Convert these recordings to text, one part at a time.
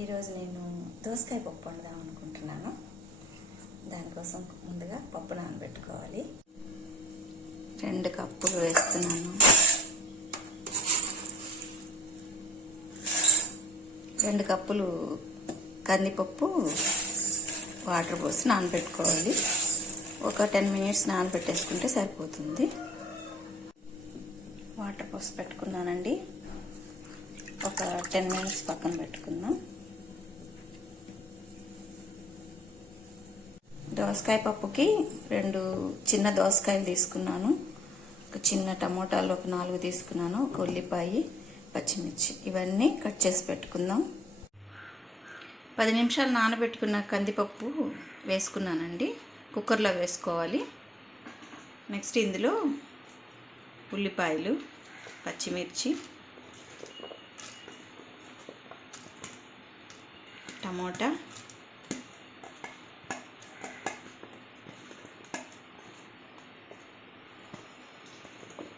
ఈరోజు నేను దోసకాయ పప్పు వండుదాం అనుకుంటున్నాను. దానికోసం ముందుగా పప్పు నానబెట్టుకోవాలి. 2 కప్పులు వేస్తున్నాను. 2 కప్పులు కందిపప్పు వాటర్ పోసి నానబెట్టుకోవాలి. ఒక 10 మినిట్స్ నానబెట్టేసుకుంటే సరిపోతుంది. వాటర్ పోసి పెట్టుకున్నానండి. ఒక 10 మినిట్స్ పక్కన పెట్టుకుందాం. దోసకాయ పప్పుకి 2 చిన్న దోసకాయలు తీసుకున్నాను. ఒక చిన్న టమోటాలు ఒక 4 తీసుకున్నాను. ఒక ఉల్లిపాయ, పచ్చిమిర్చి ఇవన్నీ కట్ చేసి పెట్టుకుందాం. 10 నిమిషాలు నానబెట్టుకున్న కందిపప్పు వేసుకున్నానండి. కుక్కర్లో వేసుకోవాలి. నెక్స్ట్ ఇందులో ఉల్లిపాయలు, పచ్చిమిర్చి, టమోటా,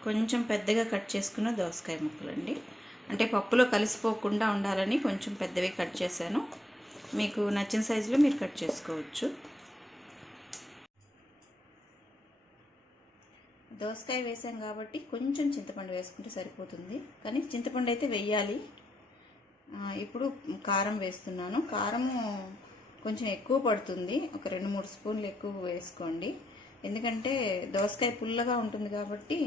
కొంచెం పెద్దగా కట్ చేసుకున్న దోసకాయ ముక్కలండి. అంటే పప్పులో కలిసిపోకుండా ఉండాలని కొంచెం పెద్దవి కట్ చేశాను. మీకు నచ్చిన సైజులో మీరు కట్ చేసుకోవచ్చు. దోసకాయ వేసాం కాబట్టి కొంచెం చింతపండు వేసుకుంటే సరిపోతుంది. కానీ చింతపండు అయితే వెయ్యాలి. ఇప్పుడు కారం వేస్తున్నాను. కారము కొంచెం ఎక్కువ పడుతుంది. ఒక 2-3 స్పూన్లు ఎక్కువ వేసుకోండి. ఎందుకంటే దోసకాయ పుల్లగా ఉంటుంది కాబట్టి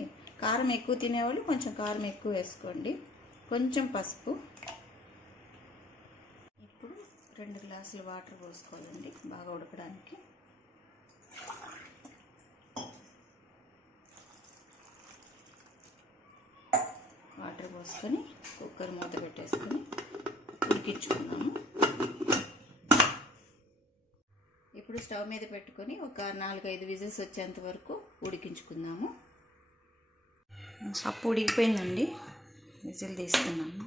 కారం ఎక్కువ తినేవాళ్ళు కొంచెం కారం ఎక్కువ వేసుకోండి. కొంచెం పసుపు. ఇప్పుడు 2 గ్లాసులు వాటర్ పోసుకోవాలండి బాగా ఉడకడానికి. వాటర్ పోసుకొని కుక్కర్ మూత పెట్టేసుకొని ఉడికించుకున్నాము. ఇప్పుడు స్టవ్ మీద పెట్టుకొని ఒక 4-5 విజిల్స్ వచ్చేంత వరకు ఉడికించుకుందాము. పప్పు ఉడికిపోయిందండి. విజిల్ తీసుకున్నాము.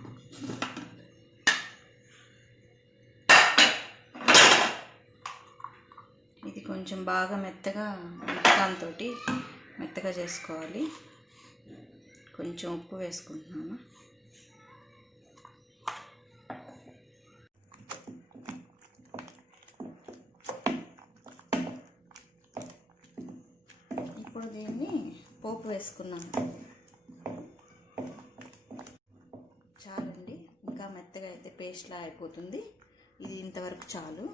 ఇది కొంచెం బాగా మెత్తగా ఉడకడంతో మెత్తగా చేసుకోవాలి. కొంచెం ఉప్పు వేసుకుంటున్నాను. ఇప్పుడు దీన్ని పోపు వేసుకున్నాను. చాలండి. ఇంకా మెత్తగా అయితే పేస్ట్లా అయిపోతుంది. ఇది ఇంతవరకు చాలు.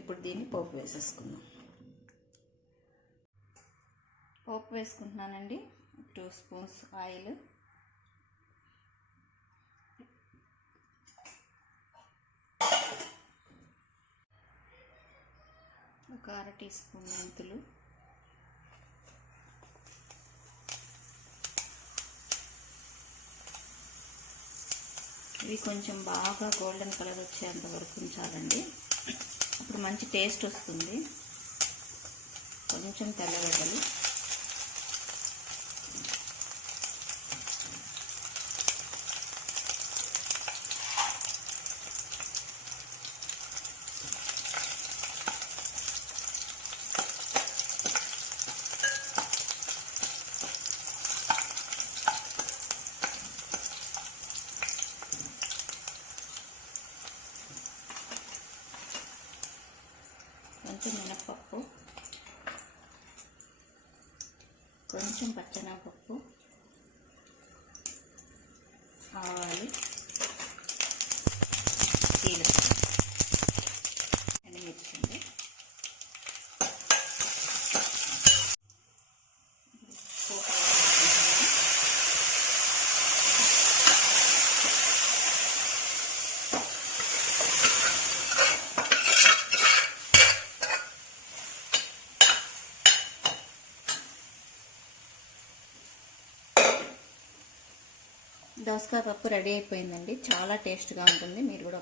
ఇప్పుడు దీన్ని పోపు వేసేసుకుందాం. పోపు వేసుకుంటున్నానండి. 2 స్పూన్స్ ఆయిల్, ఒక 1/2 టీ స్పూన్ మెంతులు, ఇవి కొంచెం బాగా గోల్డెన్ కలర్ వచ్చేంత వరకు ఉంచాలండి. అప్పుడు మంచి టేస్ట్ వస్తుంది. కొంచెం తెల్లగడ్డలు, కొంచెం మినపప్పు, కొంచెం పచ్చెనగపప్పు, ఆవాలు, జీలకర్ర, ఎండుమిర్చి అండి. దోసకాయ పప్పు రెడీ అయిపోయిందండి. చాలా టేస్ట్గా ఉంటుంది. మీరు కూడా